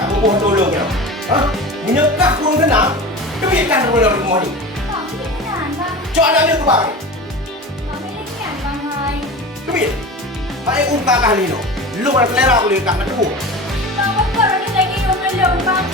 Kamu mohon tolong ya. Hah? Menyekah kurang tenang. Kebiarkan kamu dalam rumah ni. Bang, kenaan bang. Cok anak dia ke bang. Bang, kenaan bang hai. Kebiar. Baik ungkap kah ni no. Lu mana selera aku lekah nak temu. Bang, apa lagi lagi yang bang?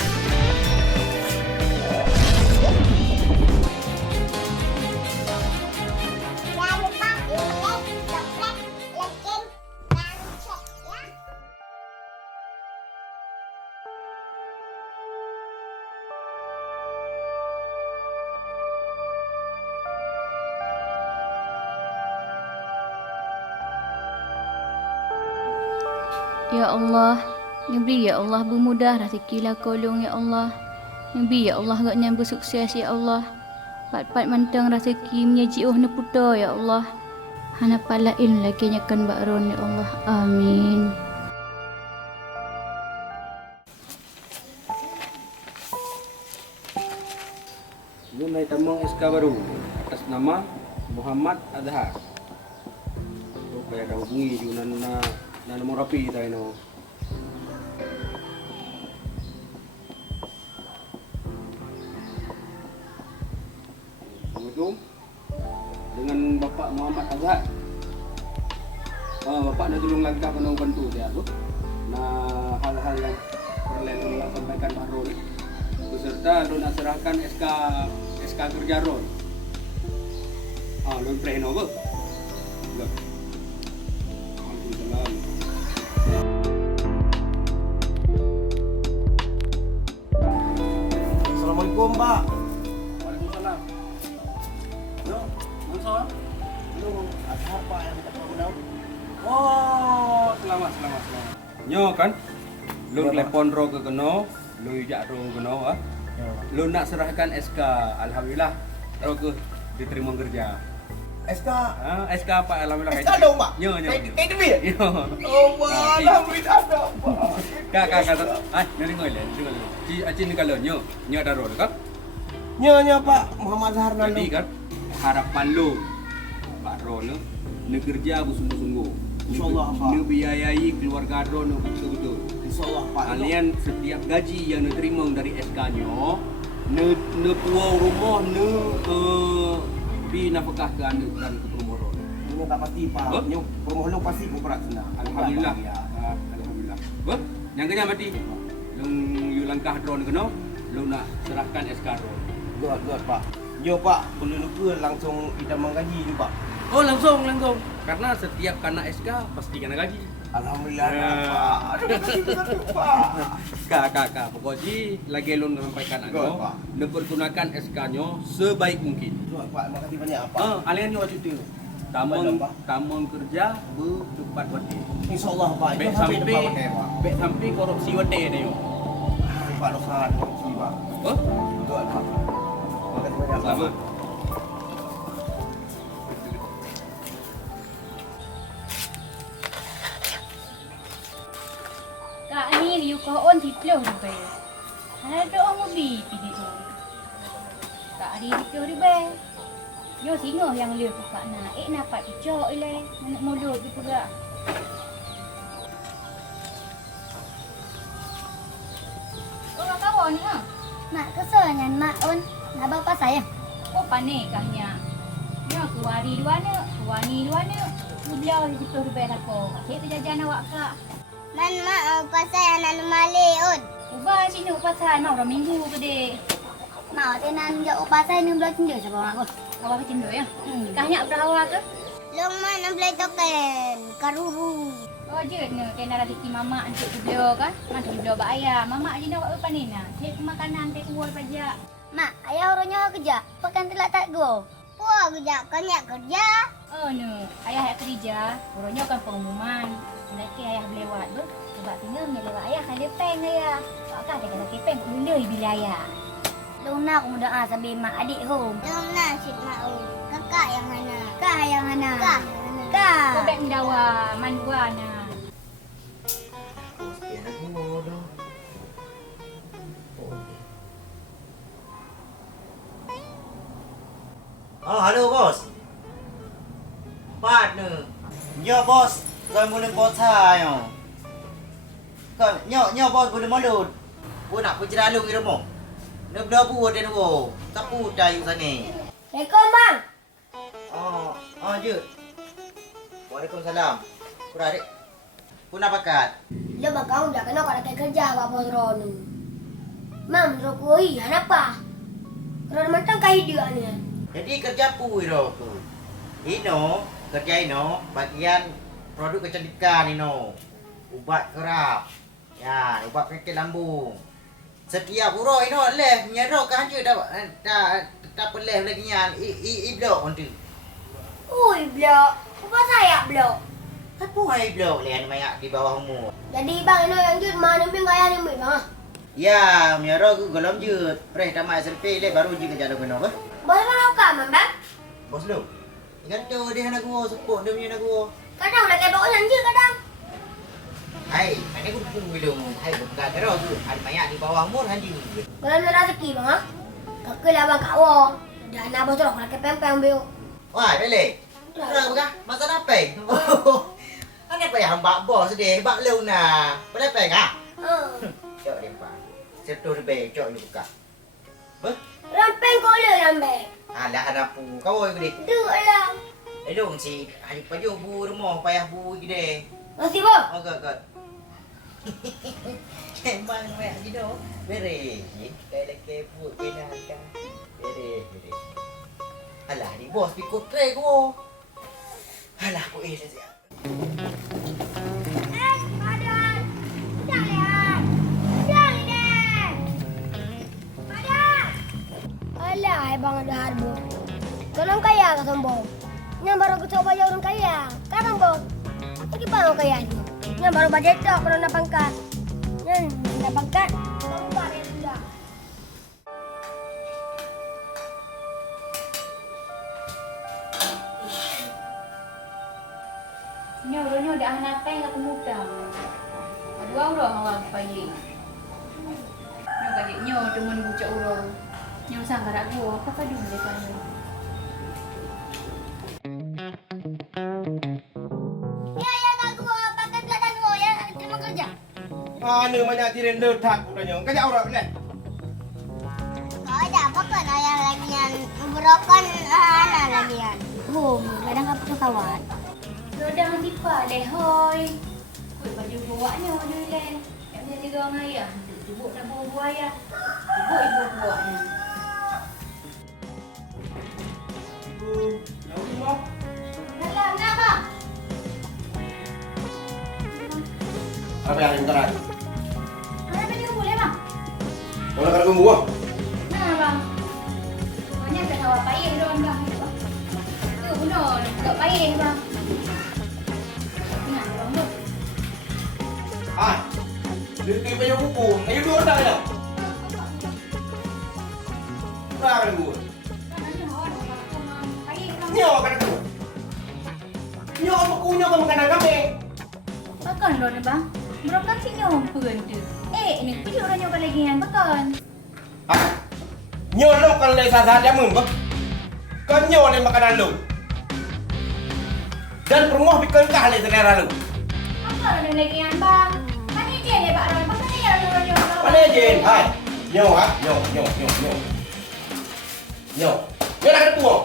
Ya Allah, Nabi ya Allah bermudah rezekilah kolong ya Allah. Nabi ya Allah agaknya bersukses ya Allah. Pat-pat mantang rezeki menyaji ne puta ya Allah. Hana palain lagi nyakan bakron ya Allah. Amin. Lu naik tamang SK baru atas nama Muhammad Adhar. Lu kaya dah hubungi juga na nomor rapi tayo no. Assalamualaikum. Dengan Bapak Muhammad Azhar. Bapak nak tolong langkah kena bantu dia tu. Nah hal-hal yang perlu lu sampaikan baru ni. Beserta lu nak serahkan SK kerja Ron. Lu plan apa? Look. Waalaikumsalam. Assalamualaikum, Pak. Waalaikumsalam. Yo, Mansur. Lu ada apa yang minta tolong? Oh, selamat. Nyo kan? Lu telepon ro ke keno, lu jak ro keno ah. Lu nak serahkan SK, alhamdulillah. Ro ke diterima kerja. SK. SK apa alhamdulillah. SK dong, Pak. Nyo. Kayak demi ya? Yo. Oh, alhamdulillah ada, Pak. Kak. Nyari ngoi. Ci ni kalau nyo ada ro kan? Nyonya Pak Muhammad Zahar Nando. Jadi kan harapan lu Pak Ro ne kerja bersungguh-sungguh. InsyaAllah, Pak. Ne biayai keluarga Ro ne betul-betul. Insyaallah, Pak. Kalian setiap gaji yang ne terima dari SK-nya ne puau rumah ne dinafkahkan dan ke rumah Ro. Ini tak pasti, Pak. Huh? Nyo rumah lu pasti berat senang. Alhamdulillah. Ya. Alhamdulillah. Bah, yang kena mati. Lu langkah drone kena, lu nak serahkan SK Ro. Good, Pak. Nyo, Pak, boleh lupa langsung idaman gaji tu, Pak. Oh langsung. Karena setiap kena SK pasti kena gaji. Alhamdulillah, Ya. Pak. Aduh, kasih besar tu, Pak. Kak. Pokoknya lagi lu sampaikan Good, aku, Pak. mempergunakan SK-nya sebaik mungkin. Good, Pak. Terima kasih banyak, Pak. Kalian juga cuti. Tamang kerja bertepat waktu. InsyaAllah, Pak. Baik Itu sampai depan pakai, Pak. sampai korupsi waktu ni. Pak Dosan, korupsi, Pak. Oh, Good, Pak. Terima kasih banyak, Pak. selamat. Kak ni you kau on tiplo di bay. Ada doa mobi pidi tu. Kak hari tiplo di bay. Yo singo yang liu kak na. Napat icok ile. Nak mulut di pura. Oh kawan ni ah. Mak kesannya mak on. Nak bapa saya. Oh panik kahnya. Yo kuari dua ne, kuani dua ne. Tu beliau di tiplo di bay apa. Cik tu jajan awak kak. Man mak pasal anak mali on. Ubah sini pasal mau dah minggu ke dek. Mau tenan je pasal ni belah cendur siapa mak on. Kau apa cendol ya? Kahnya berawa ke? Long man nak beli token karuru. Oh je ne kena rezeki mama untuk beliau kan. Nanti beliau bayar. Mama je nak buat apa ni nah? Cek makanan teh uang pajak. Mak, ayah orangnya kerja. Pekan telah tak go. Puah kerja, kanyak kerja. Oh no, ayah kerja. Orangnya kan pengumuman. Laki ayah lewat tu. Sebab tinggal lewat ayah kan dia peng ayah. Pakah dia kata kepeng benda bila ayah. Long nak aku doa sambil mak adik home. Long nak cik mak kakak yang mana? Kak yang mana? Kak. Kau baik mendawa mandua nah. Oh, halo bos. Partner. Ya bos, saya boleh bos saya. Kau nyo bos boleh malu. Bu nak pergi lalu di rumah. Nak berlabu ada nuo. Tapu dayu sana. Assalamualaikum bang. Je. Waalaikumsalam. Kurang adik. Pun nak pakat. Dia bang kau dah kena kalau kerja apa bos Ronu. Mam rokoi apa? Kalau macam kaya dia ni. Jadi kerja pu iro tu. Ino kerja ino bagian produk kecantikan ino. Ubat kerap. Ya, ubat penyakit lambung. Setiap uro ino leh nyero kan je dah peleh lagi yang blok onti. Ui blok. Apa saya blok? Apa hai blok leh mayak di bawah umur. Jadi bang ini yang jut mana pun kaya ni bang. Ya, nyero ku golom je. Preh tamat SMP leh baru je kerja dah kena apa? Boleh bang kau man bang? Bos lu. Ingat tu dia nak gua support dia punya nak gua. Kadang nak kebok yang jut kadang. Hai, mana aku pun belum. Hai, bukan terus tu. Ada mayak di bawah umur haji. Kalau nak rezeki bang ah. Kakak lah bang kau. Dan nak bos nak kepempeng biu. Wah, boleh. Terang bukan? Masalah apa? Angkat payah hamba bos dia. Bak lu na. Boleh peng ah? Cok dia pak. Setor be cok ni buka. Rampeng kau le rampeng. Alah anak pu. Kau oi gede. Duk lah. Elong si hari paju bu rumah payah bu gede. Masih bos. Oh god. Kembang mek gitu. Bere. Kayak kepu kena kan. Bere. Alah ni bos pikut tray ko. Alah ko ile dia. Padan. Jangan. Jangan ni. Padan. Alah, bang ada harbo. Tolong kaya ka sombong. Yang baru aku coba ya orang kaya. Kadang bos. Lagi baru kaya ni. Yang baru budget tak kalau nak pangkat. Yang nak pangkat. Baru bayar sudah. Nyo dah anak pen aku muda. Dua orang orang payah. Nyo kali nyo temen bucak orang. Nyo sangka rak gua apa kadu mereka ni. Ya tak gua pakai belakang gua ya terima kerja. Mana banyak tiren letak katanya. Kerja orang boleh. Kau ada apa kan ayah lagi yang berokan anak lagi yang. Oh, kadang apa kawan? Rodang tipa leh hoi. Kut baju buatnya dulu leh. Yang dia tiga orang ayah. Ibu nak bawa buaya. Ibu buatnya. Dalam apa? Apa yang interan? Ada baju boleh bang? Kalau kau buah. Nah bang. Banyak dah awak payah don bang. Tu benar. Tak payah bang. Nah bang tu. Ah. Dia punya buku. Ayo dua dah dah. Berapa ada buku? Nyo kan aku. Nyo bukunya kau makan kami. Makan lo ni bang. Berapa sih nyom pun tu? Ni video orang nyoba lagi yang makan. Ah. Nyo lo kan le sasa jamun kau. Kau nyo le makanan lo. Dan rumah bikin kah le selera lo. Makan lo lagi yang bang. Mana dia ni pak Ron? Makan dia orang nyoba. Mana Jen? Hai. Nyo ah. Nyo. Nyo nak ada buah.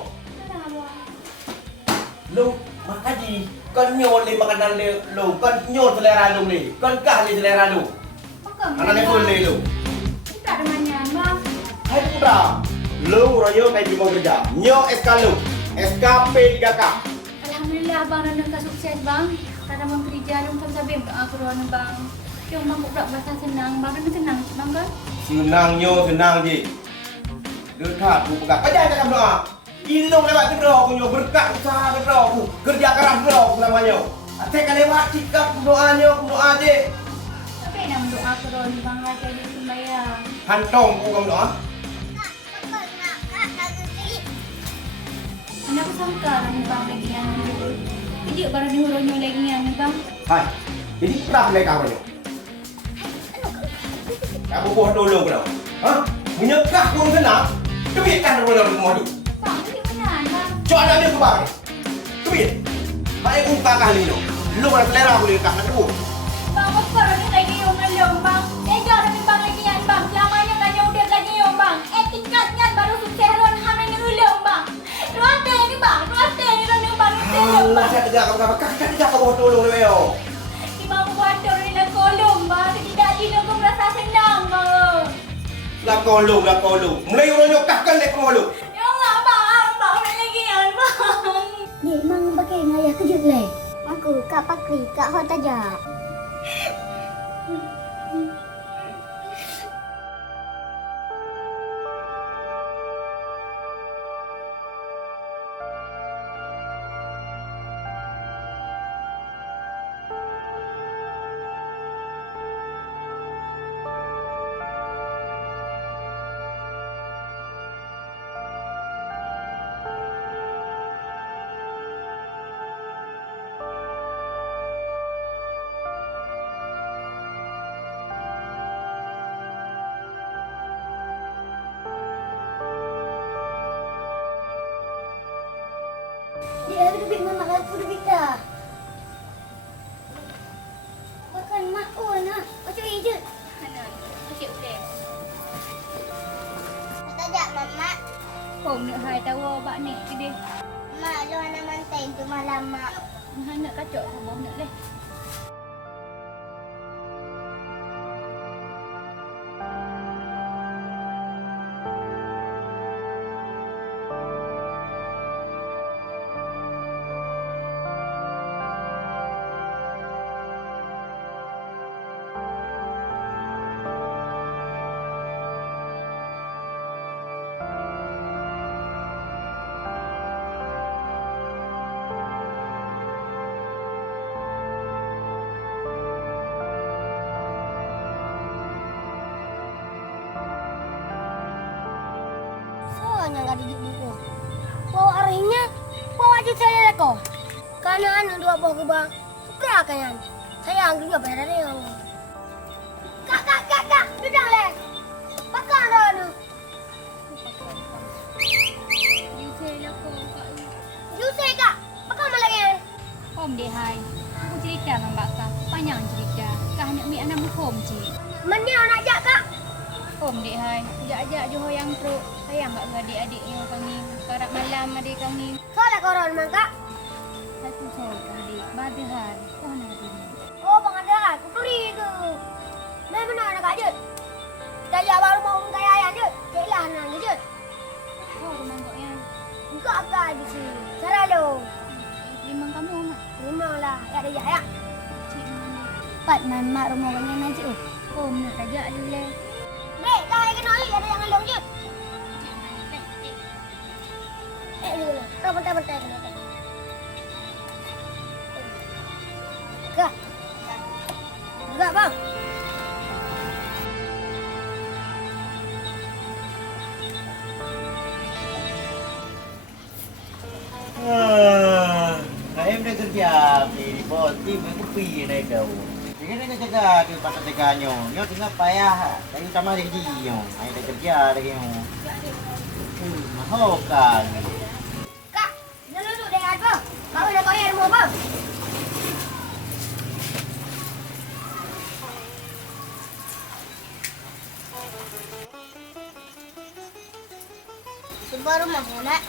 Lu makan di kan nyo le makanan le lu kan nyo selera lu ni kan kah le selera lu anak ni pun le lu Tak ada manyan bang. hai sudah lu royo kayak di mau kerja nyo SK lu SK P3K Alhamdulillah bang dan nak sukses bang. Karena bang kerja dong kan sabi aku ruan bang. Yung bang budak bahasa senang bang dan senang bang kan. senang nyo senang je dekat bu pegang aja cakap doa Ilung lewat kedua aku nyo berkat usaha kedua aku kerja keras kedua aku selamanya. Saya kan lewat sikap doanya doa je. Tapi nak doa aku ruan bang aja di sembahyang. Hantong aku kamu doa. Anak aku sangka ni bang lagi yang kerja baru ni hurunyo lagi yang ni bang. Hai. Jadi pernah naik kau ni. Kamu boh dulu kau. Hah? Menyekah pun senang. Kebiasaan dulu rumah tu. Bang tu di mana bang? Cuak dah dia ke bang. Kebias. Baik muka kali ni. Lu nak selera boleh kat aku. Bang apa ni lagi yang jaga apa kakak jaga bawa tolong leo. Si Bang buat orang nak kolom, Bang. Tidak Dino kau merasa senang, Bang. Lah kolong. Mulai orang nyokak kan lek kolong. Ya Allah, Bang. Bang nak lagi kan, Bang. Ni mang pakai ngayah kejut le. Aku kak pakri kak hot aja. Dia ada duit mama aku duit dah. Makan mak nak. Macam ni je. Mana? Okey, boleh. Tak ada mama. Kau nak hai tahu bak ni ke dia. Mak lu anak mantai tu malam mak. Nak kacau kau nak leh. Soalnya enggak ada buku. Bawa arahnya, bawa aja saya leko. Kanan dua buah ke bang. Suka kan? Sayang juga bayar dia. Kak, duduk le. Pakai dah tu. Jusai kak, pakai malah kan? Om dia hai. Aku cerita dengan Mbak Kak. Panjang cerita. Kak nak mi anak mukom cik. Mana nak ajak kak? Om dia hai. Ajak-ajak Johor yang pro. Sayang tak adik-adiknya kami. Karak malam adik kami. Soalnya koron mang kak. Satu soal adik. Badahar. Kau nak adik. Oh bang ada, aku beli ke? Mana nak ajak? Saya baru mau kaya ayah je. Celah nak je. Kau rumah kau yang. Enggak kak di sini. Cara lo. Limang kamu mak. Memang lah, ada ya. Cik mana? Pat nan mak rumah kau yang aja. Om nak ajak dulu le. Dek, dah kena ni ada yang ngalong je. Dulu. Bentar kena. Kak. Enggak, Bang. Em dah kerja ni bos, tim aku pergi naik kau. Jangan nak jaga tu pasal jaganya. Nyo tengah payah. Dari utama dia nyo. Ai dah kerja lagi nyo. Mahal kan. Kak, dulu dek apa? Kau nak bayar rumah apa? Sebuah rumah ya, nak?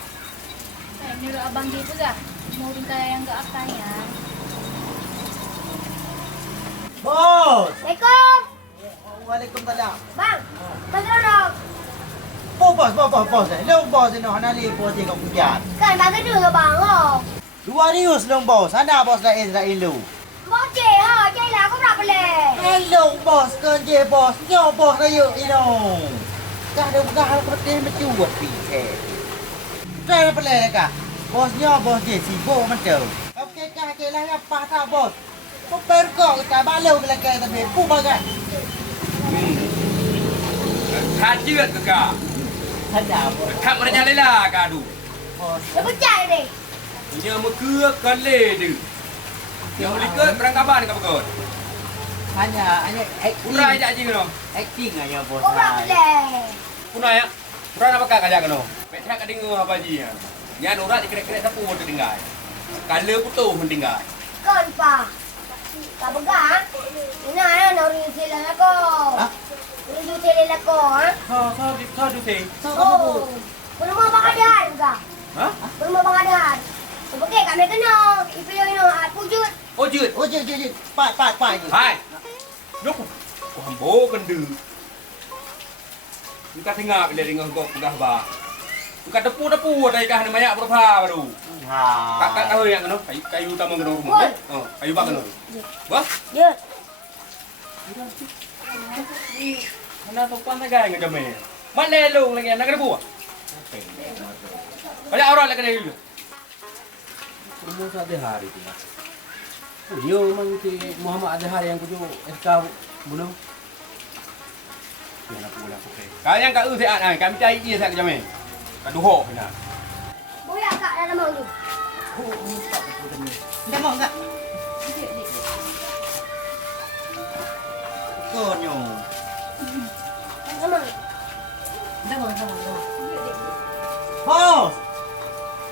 Menurut abang dia tu kah? Mau tinggal yang tak akan ya. Bos. Assalamualaikum. Waalaikumsalam. Bang, bagaimana? Bos. Lo bos ni hanali bos dia kau pujian. Kan bagi dulu bang, oh. 200 long bos. Sana bos dah Israel lu. Bos je, ha, je lah, aku berapa le? Hello bos, kerja bos. Nyo bos ayo ino. Dah ada begah pedih mencuat pi. Dah apa le kah? Bos nyo bos je sibuk macam. Okey kah ke lah apa tak bos? Kau perkok kita balau ke lagi tapi pu bagai. Kajian ke kak? Ada bos. Kak mana jalan lah kak tu. Bos. Dia percaya deh. Ini muka kale tu. Yang boleh ke perang kabar ni kau pegot. Hanya acting. Urai je je kau. Acting aja bos. Kau berapa le? Punai ya. Urai nak pakai kajak kau. Pecah kat dengar apa ji ya. Yang urai dikira-kira sapu mau tinggal. Kala putu pun tinggal. Kan pa. Tak begah. Ina nak ring sila aku. Ha? Ring sila aku, ha? Kau tu sih. So kamu. Oh. Rumah bang ada juga. Ha? Rumah bang ada. Okey, kami kena. Ipilih no, pujut. Oh jut. Oh, je. Pai je. Hai. Yok. Ko hambo kendu. Muka tengah bila dengan kau pegah ba. Muka depu dari kah namanya berapa baru. Ha. Kakak tahu yang kena kayu utama kena rumah. Oh, kayu bak kena. Wah, Ya. mana sopan saja yang ngejame. Mana lu lagi anak depu. Banyak orang lagi kena dulu. Rumah satu hari tu. Oh, yo memang si Muhammad Azhar yang kuju SK bunuh. Ya nak pula okey. Kalian kat sehat kan? Kami cari dia saya kejam ni. Kat duhok kena. Boya kak dalam mau tu. Dah mau enggak? Konyo. Sama. Bos.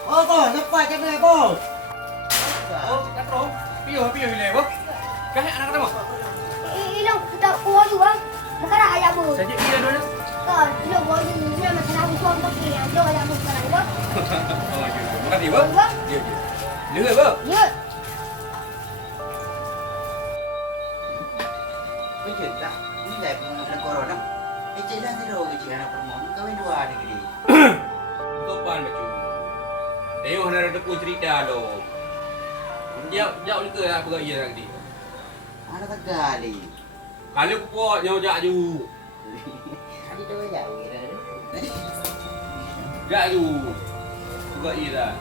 Oh, bos, lepas je ni, bos. Oh, kat terus. Piyo bila apa? Kah anak kata mau? Ilang kita kuah tu bang. Sekarang ayam bu. Saja dia dulu. Kan, ilang kuah tu ni macam aku suam tak ni. Ilang ayam bu sekarang bang. Oh, ya. Makasih, Bang. Ya. Dengar, Bang. Ya. Betul tak? Ini dah nak corona. Cik dah tidur ke cik anak perempuan. Kawin dua negeri. Sopan macam. Tengok nak ada pun cerita lo. Jauh ke apa kau iya tadi? Ada tak kali. Kalau aku buat jauh ju. Tadi tu jauh kira. Jak ju. Kau iya dah.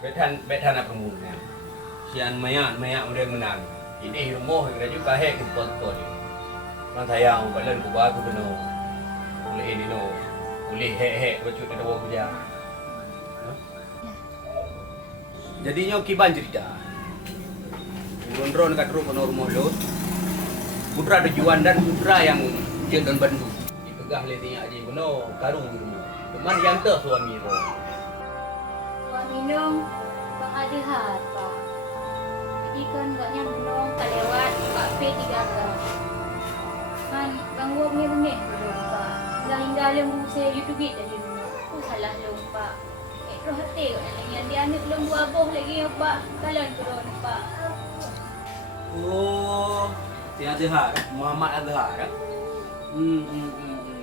Betan apa mungkin? Sian mayak udah menang. Ini rumah kita juga hek ke spot-spot. Man sayang balan ku ba ku beno. Boleh ini no. Boleh hek bacut ada bawa kerja. Jadinya kiban cerita. Ron-ron kat rumah lo. Putra tujuan dan putra yang jen dan bandu. Dipegah oleh tinyak je beno karu di rumah. Teman yang ter suami ro. Wah minum Bang Adhar, Pak. Jadi kan agaknya minum tak lewat Pak P3 kan. Kan gangguan ni belum, Pak. Dah hingga lembu saya YouTube tadi rumah. Aku salah lupa. Roh hati kau nak lagi dia anak belum buah boh lagi ya, Pak. Kalian turun, Pak. Oh, si Azhar, Muhammad Azhar.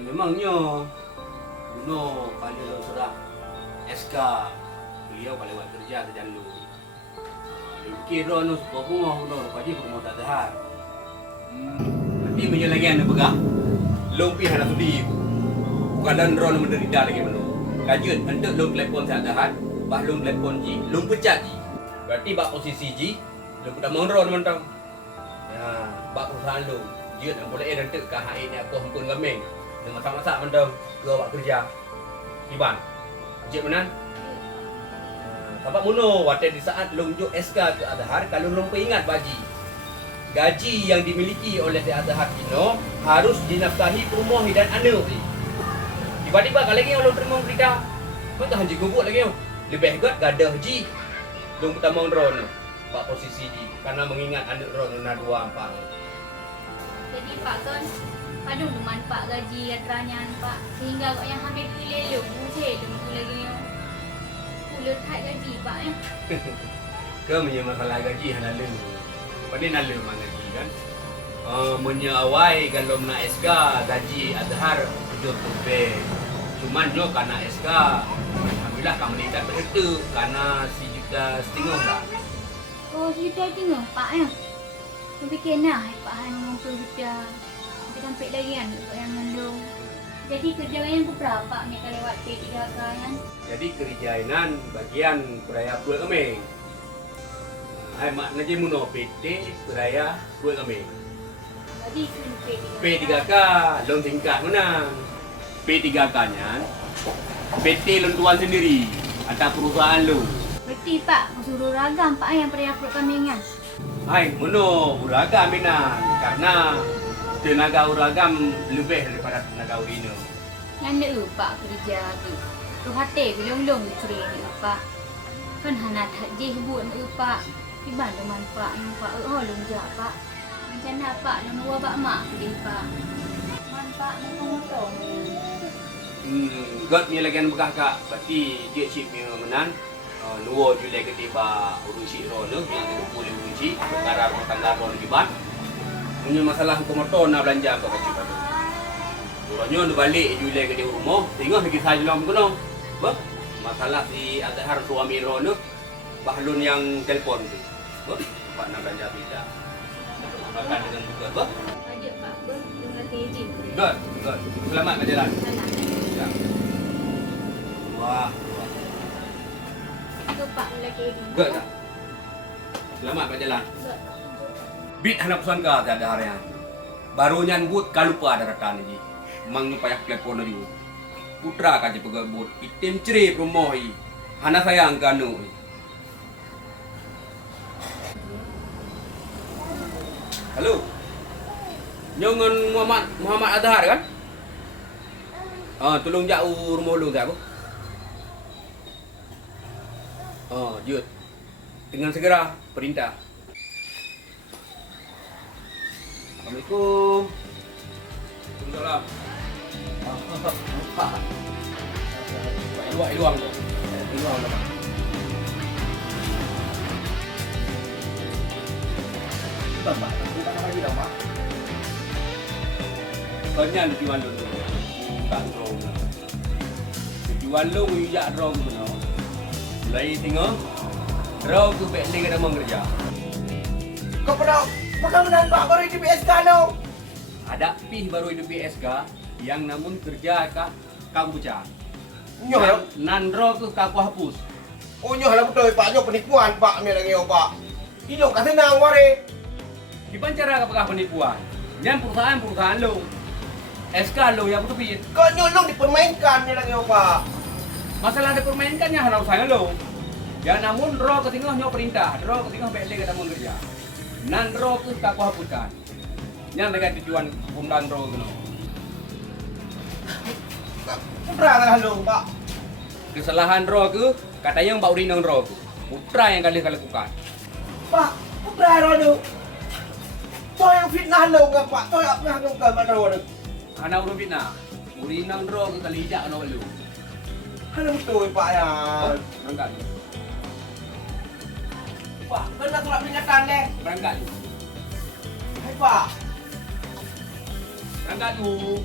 Memangnya no kalau sudah SK beliau kalau buat kerja ke jalur. Kira no sepuluh no pagi rumah Azhar. Nanti lagi anda pegang. Lumpi hana sudi. Bukan ron menderita lagi menu. Kajian hendak lum telefon saya Azhar, bah lum telefon ji, lum pecat ji. Berarti bak posisi ji, lum dah mengron mentang. Ya, bak perusahaan lum. Dia nak boleh hendak ke HI ni aku hukum gaming. Dengan masak-masak mentang, ke buat kerja. Iban. Cik menan? Sebab muno waktu di saat lum juk SK ke Azhar, kalau lum ingat baji. Gaji yang dimiliki oleh si Azhar Kino harus dinafkahi perumahi dan anak. Tiba-tiba kalau lagi orang terima berita, betul haji gubuk lagi. Lebih gat gadah ji. Lum pertama ron, pak posisi ji. Karena mengingat anak ron na dua ampang. Jadi Pak kan padung bermanfaat gaji adranya Pak. Sehingga kau yang hamil lelung, buceh tu lagi. Ulut hak gaji Pak ya. Ke punya masalah gaji hana lu. Pandai nak lu mana gaji kan? Menyawai kalau nak SK gaji Azhar 7 lebih. Cuman jo karena SK alhamdulillah kamu tidak berita karena 1,5 juta dah. Oh, juta tengok Pak ya. Aku fikir nah Pak Han ngomong juta. Kita sampai lagi kan Pak yang mendung. Jadi kerja yang berapa ni kalau lewat P3 kan? Jadi kerjainan bagian peraya kulit kami. Hai makna je muno PT peraya kulit kami. Jadi P3. P3K loan tingkat menang. P3K-nya PT loan tuan sendiri atau perusahaan lu. Berarti Pak, suruh ragam Pak yang peraya kulit kami kan? Hai muno uragam minang karena tenaga uragam lebih daripada tenaga urino. Yang nak Pak kerja tu. Tu hati belum-belum curi ni Pak. Kan hana tak je buat nak Pak. Iban tu manfaat nampak oh lunjak Pak. Macam nak Pak nak buat bak mak dia Pak. Manfaat nak motong. God punya lagi begah kak. Berarti dia chip punya menan. Luar je lagi tiba urusi ro tu yang kita boleh urusi perkara rumah tangga ro lagi ban. Punya masalah komotor nak belanja kau kacau pada. Orangnya nak balik je lagi di rumah. Tengok lagi saya dalam kono. Bah, masalah si Azhar suami ro tu bahlun yang telefon tu. Bah, pak nak belanja tidak. Makan dengan buka bah. Ajak Pak Ber dengan izin. God. Selamat berjalan. Ya. Wah. Itu Pak lelaki izin. God tak? Selamat berjalan. Bit anak pesan ka ada hari yang baru nyambut kalupa ada rekan ni. Mang payah telepon ni. Putra kaji pegabut. Item ceri promohi. Hana sayang kanu. Halo. Nyongon Muhammad Azhar kan? Tolong jauh rumah lu tak apa? Jut. Dengan segera perintah. Assalamualaikum. Waalaikumsalam. Luang tu. Luang tu. Bapak, bukan apa lagi dah, Pak. Banyak tujuan lu. Tak drone. Tujuan lu ujak drone tu no. Lai tengok. Drone tu bek lagi dah kerja. Kau pernah makan menan Pak baru di PSK no? Ada pih baru hidup PSK yang namun kerja ka Kamboja. Nyoh ya? Nandro tu aku hapus. Oh nyoh lah betul Pak, nyoh penipuan Pak ni lagi Pak. Ini kat senang wari. Di pancara apakah penipuan? Yang perusahaan lu. SK lu yang betul pih. Kau nyoh long dipermainkan ni lagi Pak. Masalah dipermainkannya harus saya lu. Ya namun ro ketinggal nyoh perintah, ro ketinggal bek lagi dah kerja. Nandro tu aku hapuskan. Yang dekat tujuan pemdan ro tu. Putra lah lu Pak. Kesalahan ro ke katanya Mbak Uri nang ro tu. Putra yang kali lakukan. Pak, putra ro tu. Kau yang fitnah lu kan Pak, kau yang pernah ngungkap pada ro tu. Anak urun fitnah. Uri nang ro ke kali hijak no lu. Halo betul Pak ya. Berangkat. Pak, kena surat peringatan deh. Berangkat. Hai Pak. Berangkat dulu.